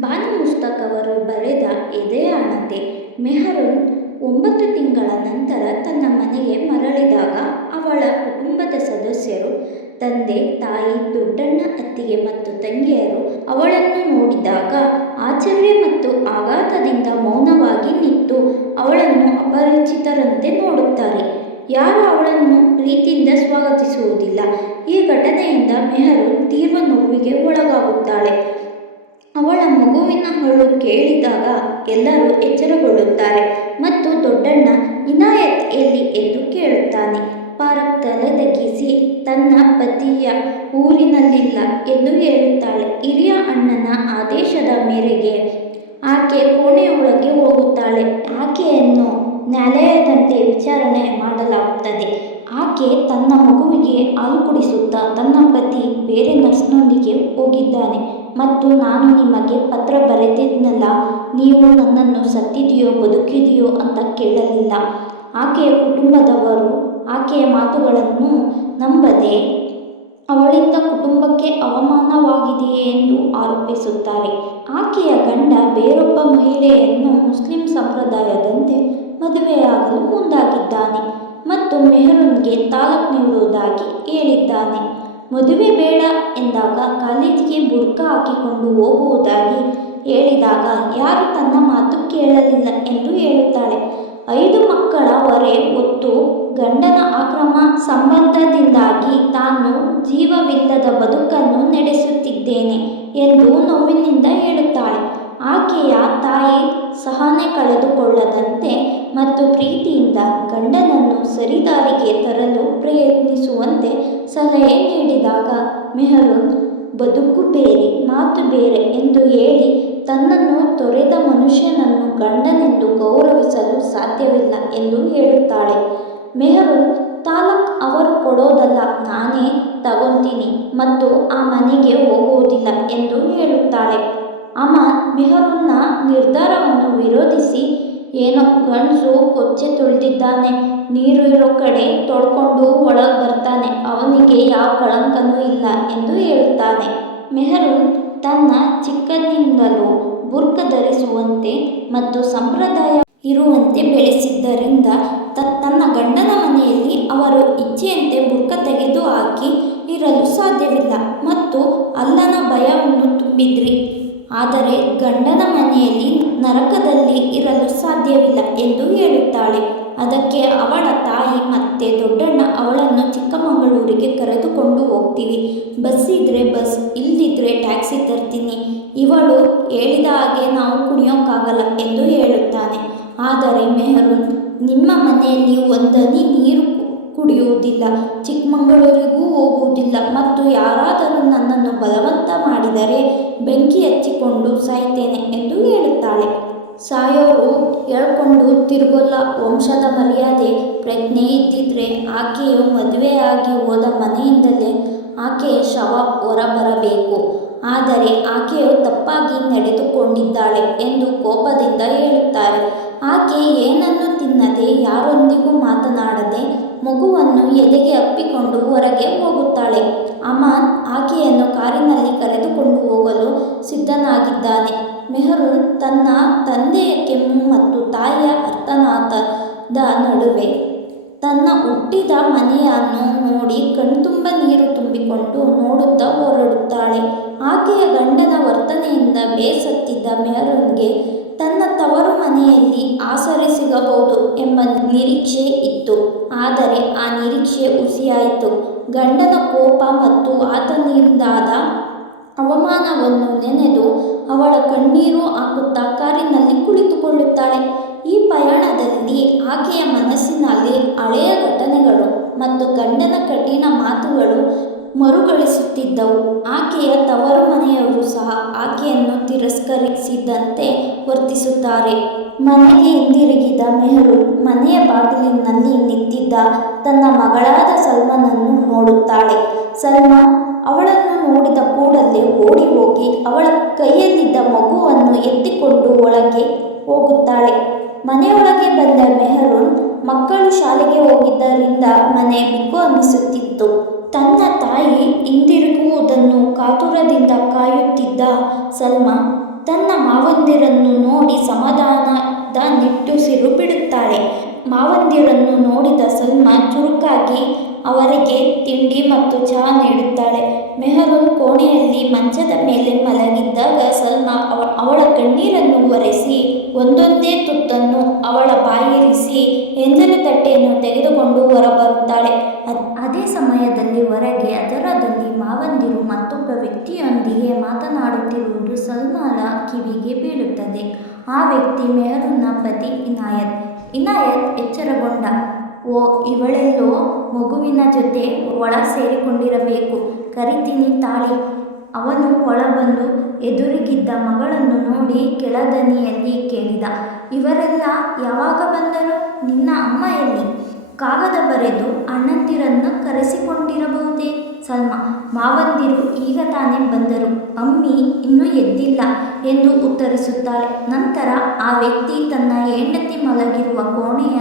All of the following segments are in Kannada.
ಬಾನು ಮುಸ್ತಕ್ ಅವರು ಬರೆದ ಎದೆಯಾಣತೆ ಮೆಹರುನ್ ಒಂಬತ್ತು ತಿಂಗಳ ನಂತರ ತನ್ನ ಮನೆಗೆ ಮರಳಿದಾಗ ಅವಳ ಕುಟುಂಬದ ಸದಸ್ಯರು, ತಂದೆ, ತಾಯಿ, ದೊಡ್ಡಣ್ಣ, ಅತ್ತಿಗೆ ಮತ್ತು ತಂಗಿಯರು ಅವಳನ್ನು ನೋಡಿದಾಗ ಆಶ್ಚರ್ಯ ಮತ್ತು ಆಘಾತದಿಂದ ಮೌನವಾಗಿ ನಿಂತು ಅವಳನ್ನು ಅಪರಿಚಿತರಂತೆ ನೋಡುತ್ತಾರೆ. ಯಾರು ಅವಳನ್ನು ಪ್ರೀತಿಯಿಂದ ಸ್ವಾಗತಿಸುವುದಿಲ್ಲ. ಈ ಘಟನೆಯಿಂದ ಮೆಹರು ತೀವ್ರ ನೋವಿಗೆ ಒಳಗಾಗುತ್ತಾಳೆ. ಅವಳ ಮಗುವಿನ ಅಳು ಕೇಳಿದಾಗ ಎಲ್ಲರೂ ಎಚ್ಚರಗೊಳ್ಳುತ್ತಾರೆ ಮತ್ತು ದೊಡ್ಡಣ್ಣ ಇನಾಯತ್ ಎಲ್ಲಿ ಎಂದು ಕೇಳುತ್ತಾನೆ ಪಾರಕ್ ತಲೆ ತಗ್ಗಿಸಿ ತನ್ನ ಪತಿಯ ಊರಿನಲ್ಲಿಲ್ಲ ಎಂದು ಹೇಳುತ್ತಾಳೆ. ಹಿರಿಯ ಅಣ್ಣನ ಆದೇಶದ ಮೇರೆಗೆ ಆಕೆ ಕೋಣೆಯೊಳಗೆ ಹೋಗುತ್ತಾಳೆ. ಆಕೆಯನ್ನು ನ್ಯಾಯಾಲಯದಂತೆ ವಿಚಾರಣೆ ಮಾಡಲಾಗುತ್ತದೆ. ಆಕೆ ತನ್ನ ಮಗುವಿಗೆ ಹಾಲು ಕುಡಿಸುತ್ತಾ, ತನ್ನ ಪತಿ ಬೇರೆ ನರ್ಸ್ನೊಂದಿಗೆ ಹೋಗಿದ್ದಾನೆ. ಮತ್ತು ನಾನು ನಿಮಗೆ ಪತ್ರ ಬರೆದಿದ್ನಲ್ಲ, ನೀವು ನನ್ನನ್ನು ಸತ್ತಿದೆಯೋ ಬದುಕಿದೆಯೋ ಅಂತ ಕೇಳಲಿಲ್ಲ. ಆಕೆಯ ಕುಟುಂಬದವರು ಆಕೆಯ ಮಾತುಗಳನ್ನು ನಂಬದೆ, ಅವಳಿಂದ ಕುಟುಂಬಕ್ಕೆ ಅವಮಾನವಾಗಿದೆಯೇ ಎಂದು ಆರೋಪಿಸುತ್ತಾರೆ. ಆಕೆಯ ಗಂಡ ಬೇರೊಬ್ಬ ಮಹಿಳೆಯನ್ನು ಮುಸ್ಲಿಂ ಸಂಪ್ರದಾಯದಂತೆ ಮದುವೆಯಾಗಲು ಮುಂದಾಗಿದ್ದಾನೆ ಮತ್ತು ಮೆಹರೂನ್ಗೆ ತಾಲಕ್ ನೀಡುವುದಾಗಿ ಹೇಳಿದ್ದಾನೆ. ಮದುವೆ ಬೇಡ ಎಂದಾಗ ಕಾಲೇಜಿಗೆ ಬುರ್ಕ ಹಾಕಿಕೊಂಡು ಹೋಗುವುದಾಗಿ ಹೇಳಿದಾಗ ಯಾರು ತನ್ನ ಮಾತು ಕೇಳಲಿಲ್ಲ ಎಂದು ಹೇಳುತ್ತಾಳೆ. ಐದು ಮಕ್ಕಳ ಹೊರೆ ಹೊತ್ತು ಗಂಡನ ಅಕ್ರಮ ಸಂಬಂಧದಿಂದಾಗಿ ತಾನು ಜೀವವಿಲ್ಲದ ಬದುಕನ್ನು ನಡೆಸುತ್ತಿದ್ದೇನೆ ಎಂದು ನೋವಿನಿಂದ ಹೇಳುತ್ತಾಳೆ. ಆಕೆಯ ತಾಯಿ ಸಹನೆ ಕಳೆದುಕೊಳ್ಳದಂತೆ ಮತ್ತು ಪ್ರೀತಿಯಿಂದ ಗಂಡನನ್ನು ಸರಿದಾರಿಗೆ ತರಲು ಪ್ರಯತ್ನಿಸುವಂತೆ ಸಲಹೆ ನೀಡಿದಾಗ ಮೆಹರೂನ್, ಬದುಕು ಬೇರೆ, ಮಾತು ಬೇರೆ ಎಂದು ಹೇಳಿ ತನ್ನನ್ನು ತೊರೆದ ಮನುಷ್ಯನನ್ನು ಗಂಡನೆಂದು ಗೌರವಿಸಲು ಸಾಧ್ಯವಿಲ್ಲ ಎಂದು ಹೇಳುತ್ತಾಳೆ. ಮೆಹರೂನ್, ತಾಲಕ್ ಅವರು ಕೊಡೋದಲ್ಲ, ನಾನೇ ತಗೊಂತೀನಿ ಮತ್ತು ಆ ಮನೆಗೆ ಹೋಗುವುದಿಲ್ಲ ಎಂದು ಹೇಳುತ್ತಾಳೆ. ಅಮಾನ್ ಮೆಹರುನ್ನ ನಿರ್ಧಾರವನ್ನು ವಿರೋಧಿಸಿ, ಏನೋ ಗಂಡಸು ಕೊಚ್ಚೆ ತುಳಿದಿದ್ದಾನೆ, ನೀರು ಇರೋ ಕಡೆ ತೊಳ್ಕೊಂಡು ಒಳಗೆ ಬರ್ತಾನೆ, ಅವನಿಗೆ ಯಾವ ಕಳಂಕನೂ ಇಲ್ಲ ಎಂದು ಹೇಳುತ್ತಾನೆ. ಮೆಹರೂನ್ ತನ್ನ ಚಿಕ್ಕಂದಿನಿಂದಲೂ ಬುರ್ಕ ಧರಿಸುವಂತೆ ಮತ್ತು ಸಂಪ್ರದಾಯ ಇರುವಂತೆ ಬೆಳೆಸಿದ್ದರಿಂದ ತನ್ನ ಗಂಡನ ಮನೆಯಲ್ಲಿ ಅವರು ಇಚ್ಛೆಯಂತೆ ಬುರ್ಕ ತೆಗೆದು ಹಾಕಿ ಇರಲು ಸಾಧ್ಯವಿಲ್ಲ ಮತ್ತು ಅಲ್ಲನ ಭಯವನ್ನು ತುಂಬಿದ್ರಿ. ಆದರೆ ಗಂಡನ ಮನೆಯಲ್ಲಿ ನರಕದಲ್ಲಿ ಇರಲು ಸಾಧ್ಯವಿಲ್ಲ ಎಂದು ಹೇಳುತ್ತಾಳೆ. ಅದಕ್ಕೆ ಅವಳ ತಾಯಿ ಮತ್ತೆ ದೊಡ್ಡಣ್ಣ ಅವಳನ್ನು ಚಿಕ್ಕಮಗಳೂರಿಗೆ ಕರೆದುಕೊಂಡು ಹೋಗ್ತೀವಿ. ಬಸ್ ಇದ್ರೆ ಬಸ್ ಇಲ್ಲದಿದ್ರೆ ಟ್ಯಾಕ್ಸಿ ತರ್ತೀನಿ. ಇವಳು ಹೇಳಿದ ಹಾಗೆ ನಾವು ಕುಣಿಯೋಕ್ಕಾಗಲ್ಲ ಎಂದು ಹೇಳುತ್ತಾನೆ. ಆದರೆ ಮೆಹರೂನ್, ನಿಮ್ಮ ಮನೆಯಲ್ಲಿ ಒಂದನಿ ನೀರು ಕುಡಿಯುವುದಿಲ್ಲ ಚಿಕ್ಕಮಗಳೂರಿಗೂ ಹೋಗುವುದಿಲ್ಲ. ಮತ್ತು ಯಾರಾದರೂ ನನ್ನನ್ನು ಬಲವಂತ ಮಾಡಿದರೆ ಬೆಂಕಿ ಹಚ್ಚಿಕೊಂಡು ಸಾಯ್ತೇನೆ ಎಂದು ಹೇಳುತ್ತಾಳೆ. ಸಾಯೋರು ಹೇಳ್ಕೊಂಡು, ತಿರುಗಲ್ಲ, ವಂಶದ ಮರ್ಯಾದೆ. ಪ್ರಜ್ಞೆ ಇದ್ದಿದ್ರೆ ಆಕೆಯು ಮದುವೆಯಾಗಿ ಹೋದ ಮನೆಯಿಂದಲೇ ಆಕೆಯ ಶವ ಹೊರಬರಬೇಕು. ಆದರೆ ಆಕೆಯು ತಪ್ಪಾಗಿ ನಡೆದುಕೊಂಡಿದ್ದಾಳೆ ಎಂದು ಕೋಪದಿಂದ ಹೇಳುತ್ತಾರೆ. ಆಕೆ ಏನನ್ನು ತಿನ್ನದೆ, ಯಾರೊಂದಿಗೂ ಮಾತನಾಡದೆ ಮಗುವನ್ನು ಎದೆಗೆ ಅಪ್ಪಿಕೊಂಡು ಹೊರಗೆ ಹೋಗುತ್ತಾಳೆ. ಅಮಾನ್ ಆಕೆಯನ್ನು ಕಾರಿನಲ್ಲಿ ಕರೆದುಕೊಂಡು ಹೋಗಲು ಸಿದ್ಧನಾಗಿದ್ದಾನೆ. ಮೆಹರು ತನ್ನ ತಂದೆಯ ಕೆಮ್ಮು ಮತ್ತು ತಾಯಿಯ ಅರ್ಥನಾಥದ ನಡುವೆ ತನ್ನ ಹುಟ್ಟಿದ ಮನೆಯನ್ನು ನೋಡಿ ಕಣ್ತುಂಬ ನೀರು ತುಂಬಿಕೊಂಡು ನೋಡುತ್ತಾ ಹೊರಡುತ್ತಾಳೆ. ಆಕೆಯ ಗಂಡನ ವರ್ತನೆಯಿಂದ ಬೇಸತ್ತಿದ್ದ ಮೆಹರುನ್ಗೆ ತನ್ನ ತವರು ಮನೆಯಲ್ಲಿ ಆಸರೆ ಸಿಗಬಹುದು ಎಂಬ ನಿರೀಕ್ಷೆ ಆದರೆ ಆ ನಿರೀಕ್ಷೆ ಹುಸಿಯಾಯಿತು. ಗಂಡನ ಕೋಪ ಮತ್ತು ಆತನಿಂದಾದ ಅವಮಾನವನ್ನು ನೆನೆದು ಅವಳ ಕಣ್ಣೀರು ಹಾಕುತ್ತಾ ಕಾರಿನಲ್ಲಿ ಕುಳಿತುಕೊಳ್ಳುತ್ತಾಳೆ. ಈ ಪಯಣದಲ್ಲಿ ಆಕೆಯ ಮನಸ್ಸಿನಲ್ಲಿ ಹಳೆಯ ಘಟನೆಗಳು ಮತ್ತು ಗಂಡನ ಕಠಿಣ ಮಾತುಗಳು ಮರುಕಳಿಸುತ್ತಿದ್ದವು. ಆಕೆಯ ತವರು ಮನೆಯವರು ಸಹ ಆಕೆಯನ್ನು ತಿರಸ್ಕರಿಸಿದಂತೆ ವರ್ತಿಸುತ್ತಾರೆ. ಮನೆಗೆ ಹಿಂದಿರುಗಿದ ಮೆಹರು ಮನೆಯ ಬಾಗಿಲಿನಲ್ಲಿ ನಿಂತಿದ್ದ ತನ್ನ ಮಗಳಾದ ಸಲ್ಮಾನನ್ನು ನೋಡುತ್ತಾಳೆ. ಸಲ್ಮಾ ಅವಳನ್ನು ನೋಡಿದ ಕೂಡಲೇ ಓಡಿ ಹೋಗಿ ಅವಳ ಕೈಯಲ್ಲಿದ್ದ ಮಗುವನ್ನು ಎತ್ತಿಕೊಂಡು ಒಳಗೆ ಹೋಗುತ್ತಾಳೆ. ಮನೆಯೊಳಗೆ ಬಂದ ಮೆಹರೂನ್ ಮಕ್ಕಳು ಶಾಲೆಗೆ ಹೋಗಿದ್ದರಿಂದ ಮನೆ ಬಿಕ್ಕು ಅನ್ನಿಸುತ್ತಿತ್ತು. ತನ್ನ ತಾಯಿ ಹಿಂದಿರುಗುವುದನ್ನು ಕಾತುರದಿಂದ ಕಾಯುತ್ತಿದ್ದ ಸಲ್ಮಾ ತನ್ನ ಮಾವಂದಿರನ್ನು ನೋಡಿ ಸಮಾಧಾನದ ನಿಟ್ಟುಸಿರು ಬಿಡುತ್ತಾಳೆ ಮಾವಂದಿರನ್ನು ನೋಡಿದ ಸಲ್ಮಾ ಚುರುಕಾಗಿ ಅವರಿಗೆ ತಿಂಡಿ ಮತ್ತು ಚಹಾ ನೀಡುತ್ತಾಳೆ. ಮೆಹರೂನ್ ಕೋಣೆಯಲ್ಲಿ ಮಂಚದ ಮೇಲೆ ಮಲಗಿದ್ದಾಗ ಸಲ್ಮಾ ಅವ, ಅವಳ ಕಣ್ಣೀರನ್ನು ಒರೆಸಿ ಒಂದೊಂದೇ ತುತ್ತನ್ನು ಅವಳ ಬಾಯಿರಿಸಿ ಎಂಜಲು ತಟ್ಟೆಯನ್ನು ತೆಗೆದುಕೊಂಡು ಹೊರಬರುತ್ತಾಳೆ. ಅದ್- ಸಮಯದಲ್ಲಿ ಹೊರಗೆ ಅದರದಲ್ಲಿ ಮಾವಂದಿರು ಮತ್ತೊಬ್ಬ ವ್ಯಕ್ತಿಯೊಂದಿಗೆ ಮಾತನಾಡುತ್ತಿರುವುದು ಸಲ್ಮಾಳ ಕಿವಿಗೆ ಬೀಳುತ್ತದೆ. ಆ ವ್ಯಕ್ತಿ ಮೆಹರೂನ್ನ ಪತಿ ಇನಾಯತ್. ಇನಾಯತ್ ಎಚ್ಚರಗೊಂಡ, ಓ, ಇವಳೆಲ್ಲೋ ಮಗುವಿನ ಜೊತೆ ಒಳ ಸೇರಿಕೊಂಡಿರಬೇಕು. ಕರಿತೀನಿ ತಾಳಿ. ಅವನು ಒಳಬಂದು ಎದುರಿಗಿದ್ದ ಮಗಳನ್ನು ನೋಡಿ ಕೆಳದನಿಯಲ್ಲಿ ಕೇಳಿದ, ಇವರೆಲ್ಲ ಯಾವಾಗ ಬಂದರು? ನಿನ್ನ ಅಮ್ಮ ಎಲ್ಲಿ? ಕಾಗದ ಬರೆದು ಅಣ್ಣಂದಿರನ್ನು ಕರೆಸಿಕೊಂಡಿರಬಹುದೇ? ಸಲ್ಮಾ, ಮಾವಂದಿರು ಈಗ ತಾನೇ ಬಂದರು. ಅಮ್ಮಿ ಇನ್ನೂ ಎದ್ದಿಲ್ಲ ಎಂದು ಉತ್ತರಿಸುತ್ತಾಳೆ. ನಂತರ ಆ ವ್ಯಕ್ತಿ ತನ್ನ ಹೆಂಡತಿ ಮಲಗಿರುವ ಕೋಣೆಯ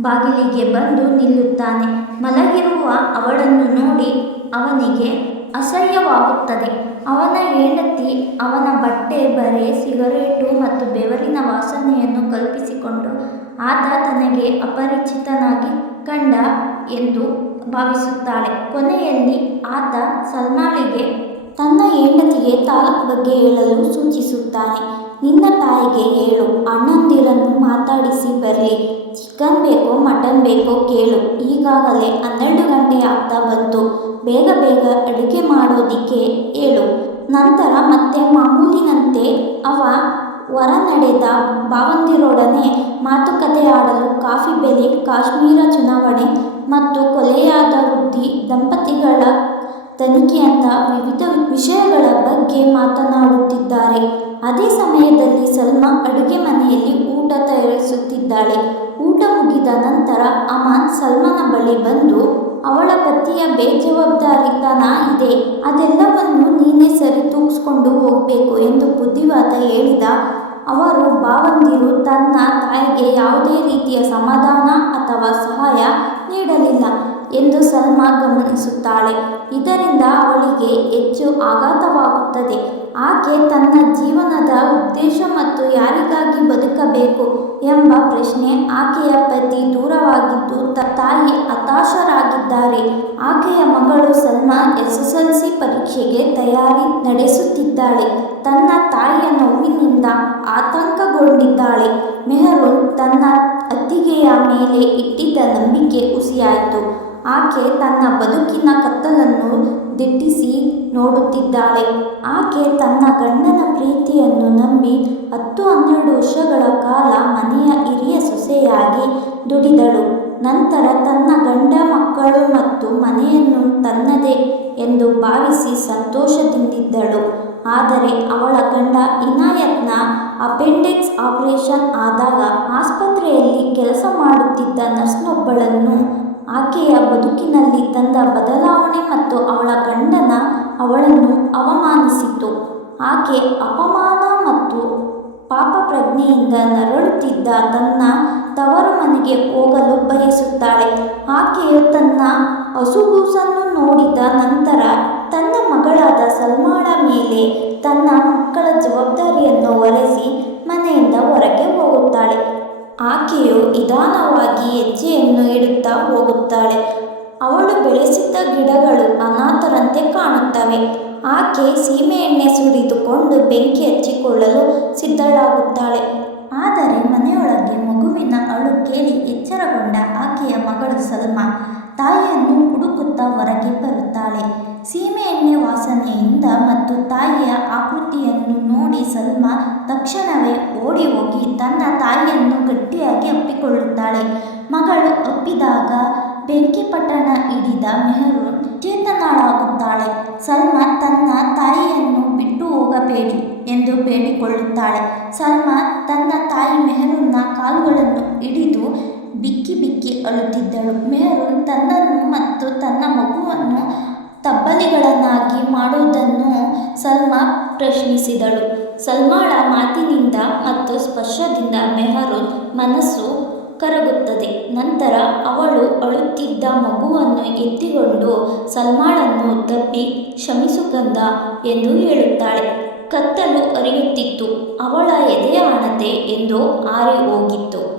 ಬಾಗಿಲಿಗೆ ಬಂದು ನಿಲ್ಲುತ್ತಾನೆ. ಮಲಗಿರುವ ಅವಳನ್ನು ನೋಡಿ ಅವನಿಗೆ ಅಸಹ್ಯವಾಗುತ್ತದೆ. ಅವನ ಹೆಂಡತಿ ಅವನ ಬಟ್ಟೆ, ಬರೆ, ಸಿಗರೇಟು ಮತ್ತು ಬೆವರಿನ ವಾಸನೆಯನ್ನು ಕಲ್ಪಿಸಿಕೊಂಡು ಆತ ತನಗೆ ಅಪರಿಚಿತನಾಗಿ ಕಂಡ ಎಂದು ಭಾವಿಸುತ್ತಾಳೆ. ಕೊನೆಯಲ್ಲಿ ಆತ ಸಲ್ಮಾಳಿಗೆ ತನ್ನ ಹೆಂಡತಿಗೆ ತಾಲೂಕ್ ಬಗ್ಗೆ ಹೇಳಲು ಸೂಚಿಸುತ್ತಾನೆ. ನಿನ್ನ ತಾಯಿಗೆ ಹೇಳು, ಅಣ್ಣಂದಿರನ್ನು ಮಾತಾಡಿಸಿ ಬರಲಿ. ಚಿಕನ್ ಬೇಕೋ ಮಟನ್ ಬೇಕೋ ಕೇಳು. ಈಗಾಗಲೇ ಹನ್ನೆರಡು ಗಂಟೆ ಆಗ್ತಾ ಬಂತು. ಬೇಗ ಬೇಗ ಅಡುಗೆ ಮಾಡೋದಿಕ್ಕೆ ಹೇಳು. ನಂತರ ಮತ್ತೆ ಮಾಮೂಲಿನಂತೆ ಅವ ಹೊರ ನಡೆದ ಭಾವಂದಿರೊಡನೆ ಮಾತುಕತೆ ಆಡಲು ಕಾಫಿ ಬೆಲೆ, ಕಾಶ್ಮೀರ ಚುನಾವಣೆ ಮತ್ತು ಕೊಲೆಯಾದ ವೃದ್ಧಿ ದಂಪತಿಗಳ ತನಿಖೆಯಂಥ ವಿವಿಧ ವಿಷಯಗಳ ಬಗ್ಗೆ ಮಾತನಾಡುತ್ತಿದ್ದಾರೆ. ಅದೇ ಸಮಯದಲ್ಲಿ ಸಲ್ಮಾ ಅಡುಗೆ ಮನೆಯಲ್ಲಿ ಊಟ ತಯಾರಿಸುತ್ತಿದ್ದಾಳೆ. ಊಟ ಮುಗಿದ ನಂತರ ಅಮಾನ್ ಸಲ್ಮಾನ ಬಳಿ ಬಂದು, ಅವಳ ಪತಿಯ ಬೇಜವಾಬ್ದಾರಿತನ ಇದೆ. ಅದೆಲ್ಲವನ್ನು ನೀನೇ ಸರಿ ತೂಗಿಸ್ಕೊಂಡು ಹೋಗಬೇಕು ಎಂದು ಬುದ್ಧಿವಾದ ಹೇಳಿದ ಅವರು ಭಾವಂದಿರು ತನ್ನ ತಾಯಿಗೆ ಯಾವುದೇ ರೀತಿಯ ಸಮಾಧಾನ ಅಥವಾ ಸಹಾಯ ನೀಡಲಿಲ್ಲ. ಎಂದು ಸಲ್ಮಾ ಗಮನಿಸುತ್ತಾಳೆ. ಇದರಿಂದ ಅವಳಿಗೆ ಹೆಚ್ಚು ಆಘಾತವಾಗುತ್ತದೆ. ಆಕೆ ತನ್ನ ಜೀವನದ ಉದ್ದೇಶ ಮತ್ತು ಯಾರಿಗಾಗಿ ಬದುಕಬೇಕು ಎಂಬ ಪ್ರಶ್ನೆ ಆಕೆಯ ಪತಿ ದೂರವಾಗಿದ್ದು ತಾಯಿ ಹತಾಶರಾಗಿದ್ದಾರೆ. ಆಕೆಯ ಮಗಳು Salma S S L C ಪರೀಕ್ಷೆಗೆ ತಯಾರಿ ನಡೆಸುತ್ತಿದ್ದಾಳೆ. ತನ್ನ ತಾಯಿಯ ನೋವಿನಿಂದ ಆತಂಕಗೊಂಡಿದ್ದಾಳೆ. ಮೆಹರು ತನ್ನ ಅತ್ತಿಗೆಯ ಮೇಲೆ ಇಟ್ಟಿದ್ದ ನಂಬಿಕೆ ಹುಸಿಯಾಯಿತು ಆಕೆ ತನ್ನ ಬದುಕಿನ ಕತ್ತಲನ್ನು ದಿಟ್ಟಿಸಿ ನೋಡುತ್ತಿದ್ದಾಳೆ. ಆಕೆ ತನ್ನ ಗಂಡನ ಪ್ರೀತಿಯನ್ನು ನಂಬಿ ಹತ್ತು ಹನ್ನೆರಡು ವರ್ಷಗಳ ಕಾಲ ಮನೆಯ ಹಿರಿಯ ಸೊಸೆಯಾಗಿ ದುಡಿದಳು. ನಂತರ ತನ್ನ ಗಂಡ ಮಕ್ಕಳು ಮತ್ತು ಮನೆಯನ್ನು ತನ್ನದೇ ಎಂದು ಭಾವಿಸಿ ಸಂತೋಷದಿಂದಿದ್ದಳು ಆದರೆ ಅವಳ ಗಂಡ ಇನಾಯತ್ನ ಅಪೆಂಡಿಕ್ಸ್ ಆಪರೇಷನ್ ಆದಾಗ ಆಸ್ಪತ್ರೆಯಲ್ಲಿ ಕೆಲಸ ಮಾಡುತ್ತಿದ್ದ ನರ್ಸ್ನೊಬ್ಬಳನ್ನು ಆಕೆಯ ಬದುಕಿನಲ್ಲಿ ತಂದ ಬದಲಾವಣೆ ಮತ್ತು ಅವಳ ಗಂಡನ ಅವಳನ್ನು ಅವಮಾನಿಸಿತು ಆಕೆ ಅಪಮಾನ ಮತ್ತು ಪಾಪಪ್ರಜ್ಞೆಯಿಂದ ನರಳುತ್ತಿದ್ದ ತನ್ನ ತವರು ಮನೆಗೆ ಹೋಗಲು ಬಯಸುತ್ತಾಳೆ. ಆಕೆಯು ತನ್ನ ಹಸುಗೂಸನ್ನು ನೋಡಿದ ನಂತರ ತನ್ನ ಮಗಳಾದ ಸಲ್ಮಾಳ ಮೇಲೆ ತನ್ನ ಮಕ್ಕಳ ಜವಾಬ್ದಾರಿಯನ್ನು ಒರೆಸಿ ಮನೆಯಿಂದ ಹೊರಗೆ ಹೋಗುತ್ತಾಳೆ. ಆಕೆಯು ನಿಧಾನವಾಗಿ ಹೆಜ್ಜೆಯನ್ನು ಇಡುತ್ತಾ ಹೋಗುತ್ತಾಳೆ. ಅವಳು ಬೆಳೆಸಿದ್ದ ಗಿಡಗಳು ಅನಾಥರಂತೆ ಕಾಣುತ್ತವೆ. ಆಕೆ ಸೀಮೆಎಣ್ಣೆ ಸುರಿದುಕೊಂಡು ಬೆಂಕಿ ಹಚ್ಚಿಕೊಳ್ಳಲು ಸಿದ್ಧಳಾಗುತ್ತಾಳೆ. ಆದರೆ ಮನೆಯೊಳಗೆ ಮಗುವಿನ ಅಳು ಕೇಳಿ ಎಚ್ಚರಗೊಂಡ ಆಕೆಯ ಮಗಳು ಸಲ್ಮಾ ತಾಯಿಯನ್ನು ಹುಡುಕುತ್ತಾ ಹೊರಗೆ ಬರುತ್ತಾಳೆ. ಸೀಮೆಎಣ್ಣೆ ವಾಸನೆಯಿಂದ ಮತ್ತು ತಾಯಿಯ ಆಕೃತಿಯನ್ನು ನೋಡಿ ಸಲ್ಮಾ ತಕ್ಷಣವೇ ಓಡಿ ಹೋಗಿ ತನ್ನ ತಾಯಿಯನ್ನು ಗಟ್ಟಿಯಾಗಿ ಅಪ್ಪಿಕೊಳ್ಳುತ್ತಾಳೆ. ಮಗಳು ಅಪ್ಪಿದಾಗ ಬೆಂಕಿ ಪಟ್ಟಣ ಹಿಡಿದ ಮೆಹರೂನ್ ಚೇತನಳಾಗುತ್ತಾಳೆ ಸಲ್ಮಾ ತನ್ನ ತಾಯಿಯನ್ನು ಬಿಟ್ಟು ಹೋಗಬೇಡಿ ಎಂದು ಬೇಡಿಕೊಳ್ಳುತ್ತಾಳೆ. ಸಲ್ಮಾ ತನ್ನ ತಾಯಿ ಮೆಹರೂನ್ನ ಕಾಲುಗಳನ್ನು ಹಿಡಿದು ಬಿಕ್ಕಿ ಬಿಕ್ಕಿ ಅಳುತ್ತಿದ್ದಳು. ಮೆಹರೂನ್ ತನ್ನನ್ನು ಮತ್ತು ತನ್ನ ಮಗುವನ್ನು ತಬ್ಬಲಿಗಳನ್ನಾಗಿ ಮಾಡುವುದನ್ನು ಸಲ್ಮಾ ಪ್ರಶ್ನಿಸಿದಳು. ಸಲ್ಮಾಳ ಮಾತಿನಿಂದ ಮತ್ತು ಸ್ಪರ್ಶದಿಂದ ಮೆಹರೂನ್ ಮನಸ್ಸು ಕರಗುತ್ತದೆ. ನಂತರ ಅವಳು ಅಳುತ್ತಿದ್ದ ಮಗುವನ್ನು ಎತ್ತಿಕೊಂಡು ಸಲ್ಮಾಳನ್ನು ತಪ್ಪಿ ಕ್ಷಮಿಸು ಕಂದ ಎಂದು ಹೇಳುತ್ತಾಳೆ. ಕತ್ತಲು ಅರಿಯುತ್ತಿತ್ತು. ಅವಳ ಎದೆಯ ಹಣತೆ ಎಂದು ಆರಿ ಹೋಗಿತ್ತು